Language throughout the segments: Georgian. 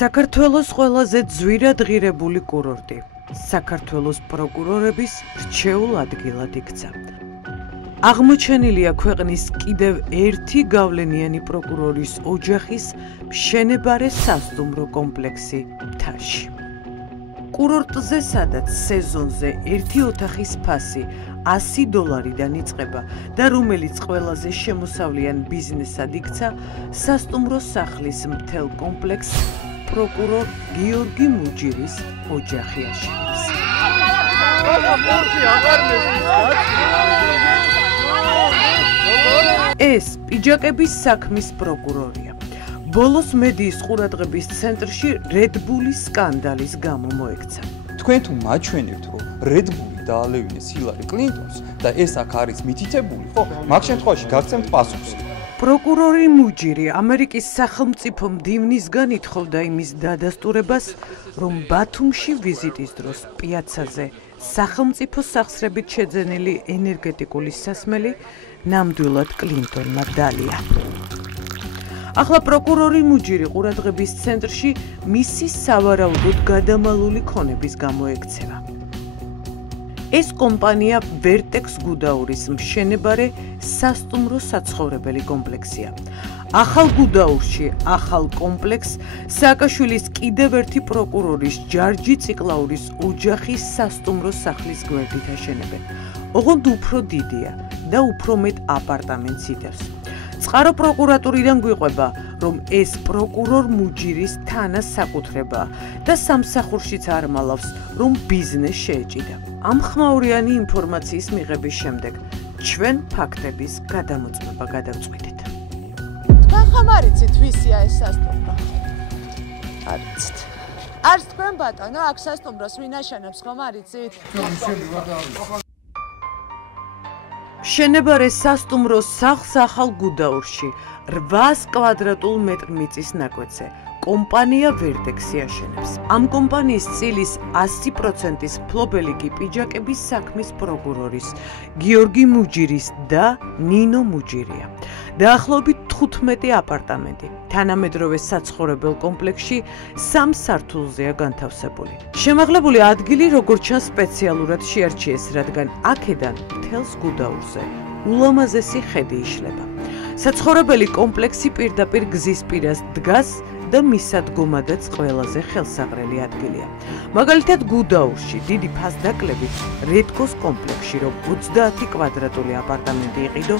საქართველოს ყველაზე ძვირადღირებული კურორტი. საქართველოს პროკურორების რჩეულ ადგილად იქცა. აღმოჩენილია ქვეყნის კიდევ ერთი გავლენიანი პროკურორის ოჯახის მშენებარე სასტუმრო კომპლექსი მთაში. კურორტზე, სადაც სეზონზე ერთი ოთახის ფასი $100-დან იწყება და რომელიც ყველაზე შემოსავლიან ბიზნესად იქცა, სასტუმრო სახლის მთელ კომპლექსს პროკურორ გიორგი მუჯირის ოჯახი აშენებს. ეს პიჯაკების საქმის პროკურორია. ბოლოს მედიის ყურადღების ცენტრში Red Bull-ის სკანდალის გამო მოექცა. თქვენ თუ მაჩვენებთ, რომ Red Bull-ი დაალევინეს ჰილარი კლინტონს და ეს აქ არის მითითებული, ხო? მაგ შემთხვევაში გაგცემთ პასუხს. პროკურორი მუჯირი ამერიკის სახელმწიფო მდივნისგან ითხოვდა იმის დადასტურებას, რომ ბათუმში ვიზიტის დროს პიაცაზე სახელმწიფო სახსრებით შეძენილი ენერგეტიკული სასმელი ნამდვილად კლინტონმა დალია. ახლა პროკურორი მუჯირი ყურადღების ცენტრში მისი სავარაუდოდ გადამალული ქონების გამო ექცევა. ეს კომპანია Vertex გუდაურის მშენებარე სასტუმრო საცხოვრებელი კომპლექსია. ახალ გუდაურში ახალ კომპლექსს სააკაშვილის კიდევ ერთი პროკურორის ჯარჯი ციკლაურის ოჯახის სასტუმრო სახლის გვერდით აშენებენ. ოღონდ უფრო დიდია და უფრო მეტ აპარტამენტს იდევს. წყარო პროკურატურიდან გვიყვება, რომ ეს პროკურორ მუჯირის თანასაკუთრებაა და სამსახურშიც არ მალავს, რომ ბიზნეს შეეჭიდა. ამ ხმაურიანი ინფორმაციის მიღების შემდეგ ჩვენ ფაქტების გადამოწმება გადავწყვიტეთ. თქვენ ხომ არიცით ვისია ეს სასტუმრო? არიცით. არც თქვენ ბატონო, აქ სასტუმროს ვინ აშენებს, ხომ არიცით? მშენებარე სასტუმრო სახლს ახალ გუდაურში 800 კვადრატულ მეტრ მიწის ნაკვეთზე კომპანია Vertex-ი აშენებს. ამ კომპანიის წილის 100%-ის მფლობელი კი პიჯაკების საქმის პროკურორის გიორგი მუჯირის და ნინო მუჯირია. დაახლოებით 15 აპარტამენტი თანამედროვე საცხოვრებელ კომპლექსში 3 სართულზეა განთავსებული. შემაღლებული ადგილი როგორც ჩანს სპეციალურად შეარჩიეს, რადგან აქედან მთელს გუდაურზე ულამაზესი ხედი იშლება. საცხოვრებელი კომპლექსი პირდაპირ გზის პირას დგას და მისადგომადაც ყველაზე ხელსაყრელი ადგილია. მაგალითად, გუდაურში დიდი ფასდაკლებით Redcos კომპლექსში, რომ 30 კვადრატული აპარტამენტი იყიდო,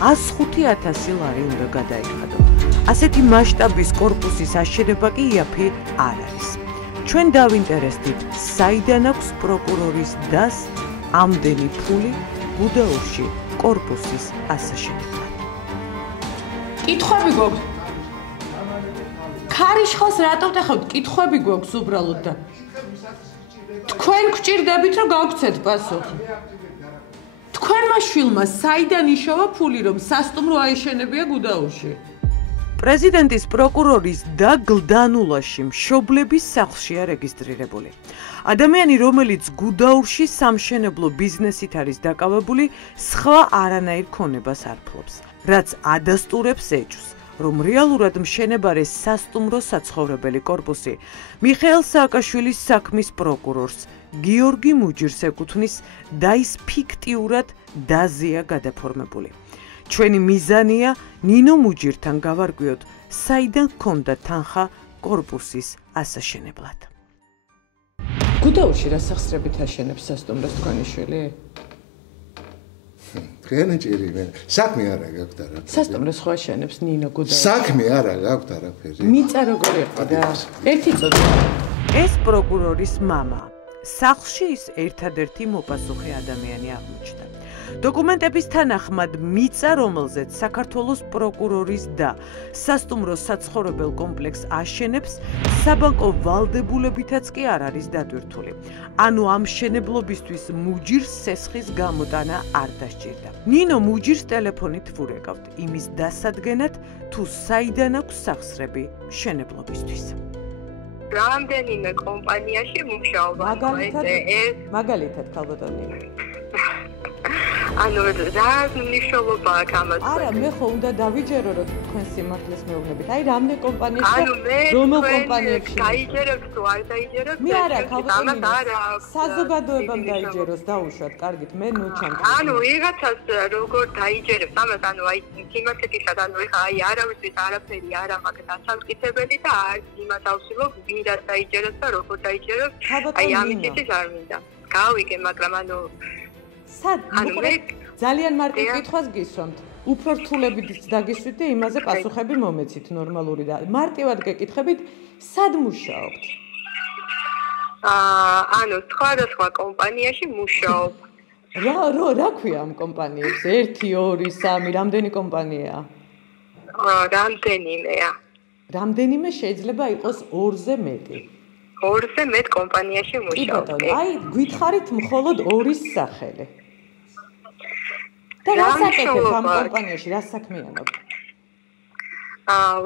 105,000 ლარი უნდა გადაიხადო. ასეთი მასშტაბის კორპუსის აშენება კი იაფი არ არის. ჩვენ დავინტერესდით, საიდან აქვს პროკურორის დას ამდენი ფული გუდაურში კორპუსის ასაშენებლად. კითხვები გვაქვს. ქარიშხალს რატო ვტეხავთ? კითხვები გვაქვს უბრალოდ და თქვენ გჭირდებით, რომ გავგცეთ პასუხი. თქვენმა შვილმა საიდან იშოვა ფული, რომ სასტუმრო აეშენებია გუდაურში? პრეზიდენტის პროკურორის და გლდანულაში მშობლების სახლშია რეგისტრირებული. ადამიანი, რომელიც გუდაურში სამშენებლო ბიზნესით არის დაკავებული, სხვა არანაირ ქონებას არ ფლობს, რაც ადასტურებს ეჭვს, რომ რეალურად მშენებარე სასტუმრო საცხოვრებელი კორპუსი მიხეილ სააკაშვილის საქმის პროკურორს გიორგი მუჯირს ეკუთვნის და ის ფიქტიურად დაზეა გადაფორმებული. ჩვენი მიზანია ნინო მუჯირთან გავარკვიოთ, საიდან ჰქონდა თანხა კორპუსის ასაშენებლად. გუდაურში რა სახსრებით აშენებს სასტუმროს თქვენი შვილი? თქვენაჭირი მე საქმე არა გაქვთ არაფერი. სასტუმროს ხო აშენებს ნინო გუდაურში? საქმე არა გაქვთ არაფერი. მიწა როგორ იყიდა? ერთი წუთი. ეს პროკურორის მამა. სახლში ის ერთადერთი მოპასუხე ადამიანი აღმოჩნდა. დოკუმენტების თანახმად მიწა, რომელზეც საქართველოს პროკურორის და სასტუმრო საცხოვრებელ კომპლექსს აშენებს, საბანკო ვალდებულებითაც კი არ არის დატვირთული. ანუ ამ მშენებლობისთვის მუჯირს სესხის გამოტანა არ დასჭირდა. ნინო მუჯირს ტელეფონით ვურეკავთ იმის დასადგენად, თუ საიდან აქვს სახსრები მშენებლობისთვის. რამდენიმე კომპანიაში მუშაობა. მაგალითად ქალბატონი. ანუ რა მნიშვნელობა აქვს ამას? არა, მე ხო უნდა დავიჯერო რომ თქვენ სიმართლეს მეუბნებით. აი, რამდენ კომპანიაში ანუ მე რომელ კომპანიებში დაიჯერებთ თუ არ დაიჯერებთ? მე არა, ამას არა აქვს. საზოგადოებამ დაიჯეროს, დაუშვათ, კარგით, მე ნუ ჩამწვდი. ანუ ვიღაცას როგორ დაიჯერებს ამას, ანუ აი სიმართლეა, ანუ ეხა აი არავისთვის არაფერი არ ამაკეთ ასამტკიცებელი და არ იმას ავსილობ, ვინდა დაიჯეროს და როგორ დაიჯეროს. აი ამით ის არ მინდა. გავიგე, მაგრამ ანუ ძალიან მარტივ კითხვას გისვამთ. უფრო რთულებითიც დაგისვით და იმაზე პასუხები მომეცით ნორმალური და მარტივად გეკითხებით, სად მუშაობთ? ანუ სხვადასხვა კომპანიაში მუშაობ. რა ქვია ამ კომპანიებს? 1, 2, 3, რამდენი კომპანიაა? რამდენიმეა. რამდენიმე შეიძლება იყოს 2-ზე მეტი. 2-ზე მეტ კომპანიაში მუშაობ. აი, გითხარით მხოლოდ 2-ის სახელი. და რა საკეთებ ამ კომპანიაში, რა საქმიანობ?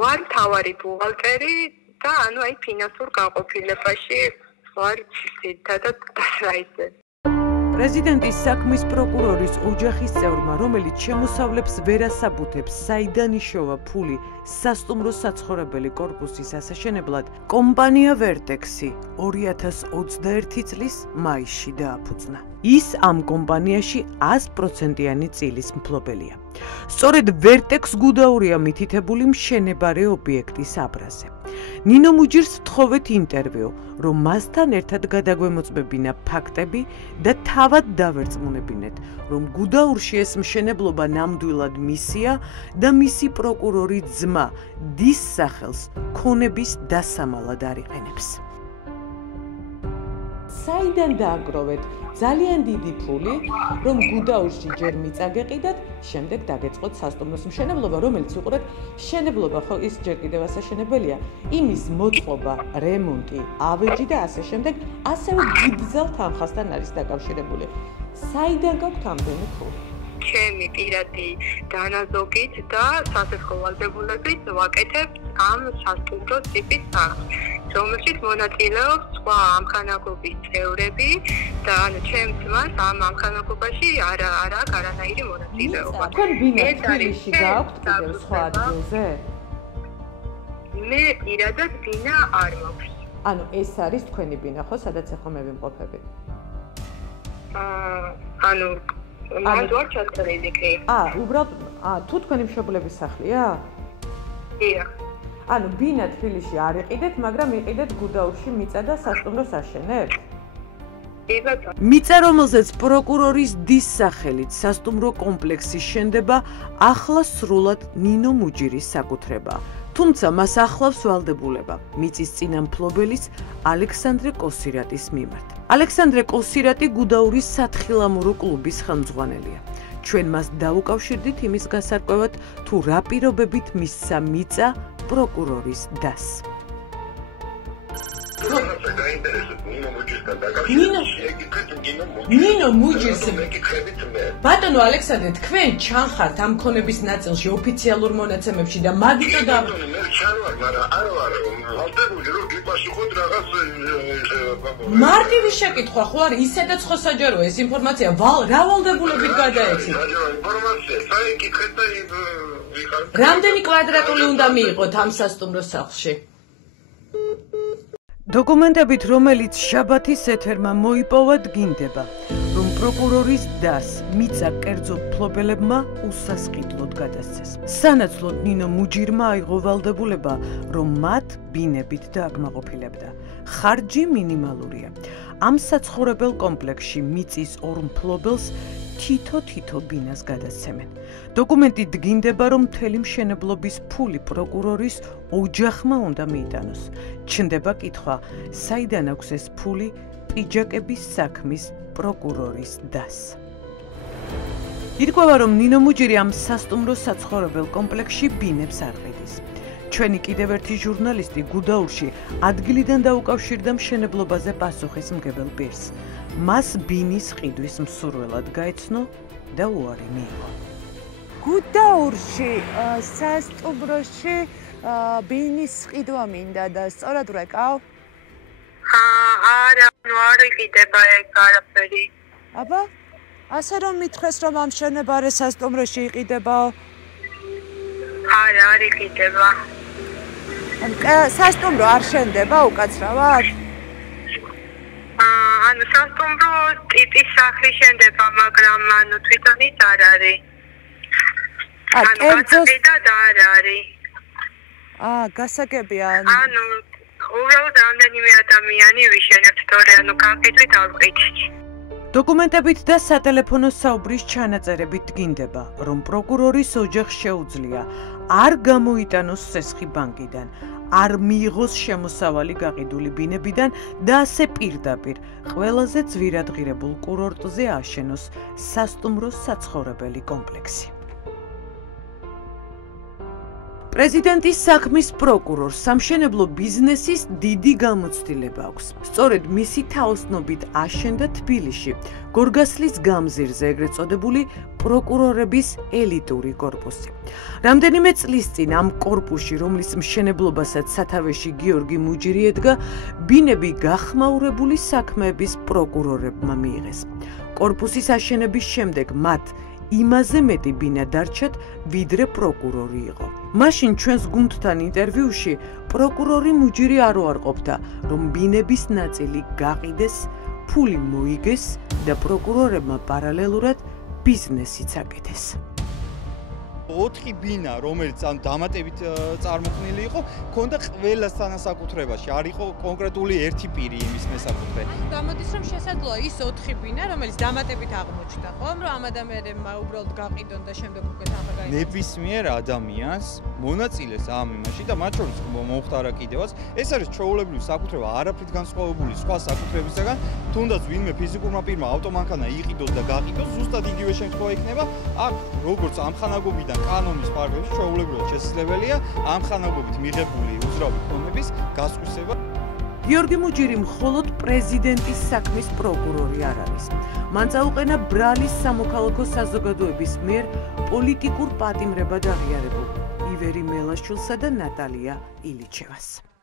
ვარ მთავარი ბუღალტერი და ანუ აი ფინანსურ განყოფილებაში ვარ ძირითადად დასაიზე. პრეზიდენტის საქმის პროკურორის ოჯახის წევრმა, რომელიც შემოსავლებს ვერ ასაბუთებს, საიდან იშოვა ფული სასტუმრო საცხოვრებელი კორპუსის ასაშენებლად, კომპანია ვერტექსი 2021 წლის მაისში დააფუძნა. ის ამ კომპანიაში 100%-იანი წილის მფლობელია. სწორედ ვერტექს გუდაურია მითითებული მშენებარე ობიექტის აბრაზე. ნინო მუჯირს ვთხოვეთ ინტერვიუ, რომ მასთან ერთად გადაგვემოწმებინა ფაქტები და თავად დავერწმუნებინეთ, რომ გუდაურში ეს მშენებლობა ნამდვილად მისია და მისი პროკურორი ძმა დის სახელს ქონების დასამალად არიყენებს. საიდან დააგროვეთ ძალიან დიდი ფული, რომ გუდაურში ჯერ მიწა გეყიდათ, შემდეგ დაგეწყოთ სასტუმროს მშენებლობა, რომელიც უყურეთ, მშენებლობა ხო ის ჯერ კიდევ ასაშენებელია, იმის მოწყობა, რემონტი, ავეჯი და ასე შემდეგ, ასევე დიდძალ თანხასთან არის დაკავშირებული. საიდან გაქვთ ამდენი ფული? ჩემი პირადი დანაზოგით და სასახელო ვალდებულებით ვაკეთებ ამ სასტუმრო ტიპის სახლს, რომელშიც მონაწილეობს სხვა ამხანაგობის წევრები და ანუ ჩემს ძმას ამ ამხანაგობაში არ აქვს არანაირი მონაწილეობა. თქვენ ბინა თბილისში გაქვთ კიდევ სხვა ადგილზე? მე პირადად ბინა არ მაქვს. ანუ ეს არის თქვენი ბინა, ხო, სადაც ახლა მე ვიმყოფები? ანუ მან ვარ ჩასწრილი კი. უბრალოდ თუ თქვენი მშობლების სახლია? დიახ. ანუ ბინა თბილისში არ იყიდეთ, მაგრამ იყიდეთ გუდაურში მიწა და სასტუმროს აშენებთ? მიწა, რომელზეც პროკურორის დის სახელით სასტუმრო კომპლექსი შენდება, ახლა სრულად ნინო მუჯირის საკუთრება. თუმცა მას ახლავს ვალდებულება მიწის წინამფლობელის ალექსანდრე კოსირატის მიმართ. ალექსანდრე კოსირატი გუდაურის სათხილამურო კლუბის ხელმძღვანელია. ჩვენ მას დავუკავშირდით იმის გასარკვევად, თუ რა პირობებით მისცა მიწა პროკურორის დას. ნინო მუჯირს ბატონო ალექსანდრე, თქვენ ჩანხართ ამ ქონების ნაწილში ოფიციალურ მონაცემებში და მაგიტო და მარტივი შეკითხვა ხო არის, ისედაც ხო საჯაროა ეს ინფორმაცია, რა ვალდებულებით გადაეცით? რამდენი კვადრატული უნდა მიიღოთ ამ სასტუმრო სახლში? დოკუმენტებით, რომელიც შაბათის ეთერმა მოიპოვა, დგინდება, რომ პროკურორის დას მიწა კერძო მფლობელებმა უსასყიდლოდ გადასცეს. სანაცვლოდ ნინო მუჯირმა აიღო ვალდებულება, რომ მათ ბინებით დააკმაყოფილებდა. ხარჯი მინიმალურია. ამ საცხოვრებელ კომპლექსში მიწის ორ მფლობელს თითო ბინას გადასცემენ. დოკუმენტი დგინდება, რომ მთელი მშენებლობის ფული პროკურორის ოჯახმა უნდა მიიტანოს. ჩნდება კითხვა, საიდან აქვს ეს ფული პიჯაკების საქმის პროკურორის დას. ირკვევა, რომ ნინო მუჯირი ამ სასტუმრო საცხოვრებელ კომპლექსში ბინებს არ ყიდის. ჩვენი კიდევ ერთი ჟურნალისტი გუდაურში ადგილიდან დაუკავშირდა მშენებლობაზე პასუხისმგებელ პირს. მას ბინის ყიდვის მსურველად გაეცნო და უარი მიიღო. გუდაურში სასტუმროში ბინის ყიდვა მინდა და სწორად ვეკავ? არა, ნუ არ იყიდება ეგ არაფერი. აბა? ასე რომ მითხრეს რომ ამ შენებარე სასტუმროში იყიდებაო? არა, არ იყიდება. სასტუმრო არ შენდება უკაცრავად? ანუ სასტუმრო ტიპის სახლი შენდება, მაგრამ ანუ თვითონიც არ არის. კერძო და არ არის. გასაგებია. ანუ უბრალოდ რამდენიმე ადამიანი ვიშენებთ, თორე ანუ კაფედვით ავყიდით. დოკუმენტებით და სატელეფონო საუბრის ჩანაწერებით დგინდება, რომ პროკურორის ოჯახს შეუძლია არ გამოიტანოს სესხი ბანკიდან, არ მიიღოს შემოსავალი გაყიდული ბინებიდან და ასე პირდაპირ ყველაზე ძვირადღირებულ კურორტზე აშენოს სასტუმროს საცხოვრებელი კომპლექსი. პრეზიდენტის საქმის პროკურორს სამშენებლო ბიზნესის დიდი გამოცდილება აქვს. სწორედ მისი თაოსნობით აშენდა თბილისში, გორგასლის გამზირზე ეგრეთ წოდებული პროკურორების ელიტური კორპუსი. რამდენიმე წლის წინ ამ კორპუსში, რომლის მშენებლობასაც სათავეში გიორგი მუჯირი ედგა, ბინები გახმაურებული საქმეების პროკურორებმა მიიღეს. კორპუსის აშენების შემდეგ მათ იმაზე მეტი ბინა დარჩათ, ვიდრე პროკურორი იყო. მაშინ ჩვენს გუნდთან ინტერვიუში პროკურორი მუჯირი არ უარყოფდა, რომ ბინების ნაწილი გაყიდეს, ფული მოიგეს და პროკურორებმა პარალელურად ბიზნესიც აკეთეს. 4 ბინა, რომელიც ან დამატებით წარმოქმნილი იყო, ქონდა ყველა სანასაკუთრებაში. არ იყო კონკრეტული ერთი პირი იმის მესაკუთრე. გამოდის რომ შესაძლოა ის 4 ბინა, რომელიც დამატებით აღმოჩნდა, ხომ, რომ ამ ადამიანებმა უბრალოდ გაყიდონ და შემდეგ უკვე თამბაგაი. ნებისმიერ ადამიანს მონაწილეს ამ იმაში და მათ შორის მომხდარა კიდევაც, ეს არის ჩვეულებრივი საკუთრება, არაფრით განსხვავებული სხვა საკუთრებისგან, თუნდაც ვინმე ფიზიკურმა პირმა ავტომანქანა იყიდოს და გაყიდოს, ზუსტად იგივე შემთხვევა იქნება. აქ როგორც ამხანაგობიდან კანონის პარალელში ჩვეულებრივად შესაძლებელია ამხანაგობით მიღებული უძრავი ფონების გასხვისება. გიორგი მუჯირი მხოლოდ პრეზიდენტის საქმის პროკურორი არ არის. მან წაუყენა ბრალის სამოქალაქო საზოგადოების მიერ პოლიტიკურ პატიმრებად აღიარებულ ივერი მელაშვილსა და ნატალია ილიჩევას.